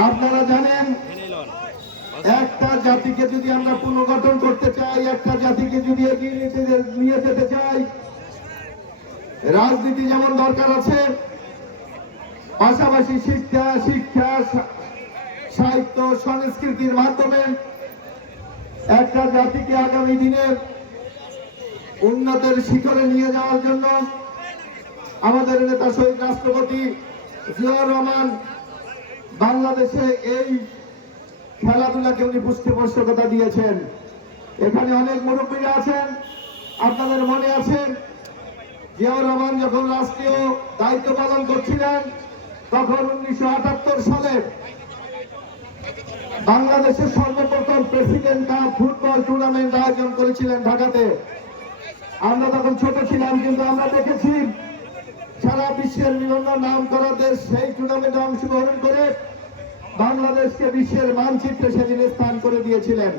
আপনারা জানেন একটা জাতিকে যদি আমরা পুনর্গঠন করতে চাই একটা জাতিকে যদি এগিয়ে নিতে নিয়ে যেতে চাই রাজনীতি যেমন দরকার আছে পাশাপাশি শিক্ষা শিক্ষা সাহিত্য সংস্কৃতির মাধ্যমে একটা জাতিকে আগামী দিনে উন্নতের শিখরে নিয়ে যাওয়ার জন্য আমাদের নেতা শহীদ রাষ্ট্রপতি জিয়াউর রহমান বাংলাদেশে এই খেলাধুলাকে উনি পুষ্টিপোষকতা দিয়েছেন। এখানে অনেক মুরব্বীরা আছেন, আপনাদের মনে আছে? জিয়াউর রহমান যখন রাষ্ট্রীয় দায়িত্ব পালন করছিলেন, তখন উনিশশো আটাত্তর সালে বাংলাদেশের সর্বপ্রথম প্রেসিডেন্ট কাপ ফুটবল টুর্নামেন্ট আয়োজন করেছিলেন ঢাকাতে। আমরা তখন ছোট ছিলাম, কিন্তু আমরা দেখেছি সারা বিশ্বের বিভিন্ন নাম করা দেশ সেই টুর্নামেন্টে অংশগ্রহণ করে বাংলাদেশকে বিশ্বের মানচিত্রে সেদিন স্থান করে দিয়েছিলেন।